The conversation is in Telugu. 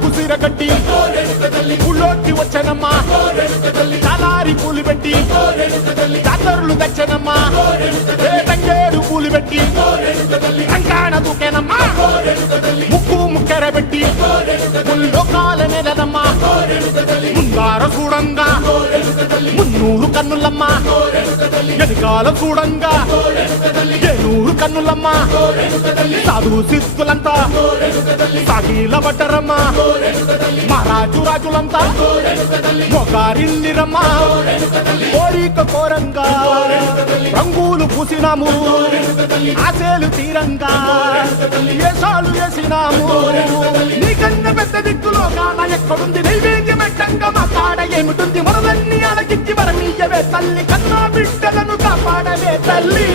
కుసిరగట్టి ఊళ్ళోకి వచ్చనమ్మా చాలారి పూలు పెట్టి జాతరులు తెచ్చనమ్మా తంగేడు పూలు పెట్టి రంగాణ దూకేనమ్మా ముక్కు ముక్కెర పెట్టి ముల్లోకాల నెలనమ్మా ముందార చూడంగా మున్నూరు కన్నులమ్మా ఎనకాల చూడంగా ఏనూరు కన్నులమ్మా సాధు సిద్ధులంతా సాగిల పడ్డరమ్మా మహారాజు రాజులంతా మొగారిల్లిరమ్మా కోరిక కోరంగా రంగులు పూసినాము ఆశలు తీరంగా వేషాలు వేసినాము నీకన్నా పెద్ద దిక్కులో కాన ఎక్కడుంది నైవేద్యం ఎట్టంగా మా కాడ ఏమిటుంది మనలన్నీ అలకిచ్చి వరమీయవే తల్లి కన్నా బిడ్డలను కాపాడవే తల్లి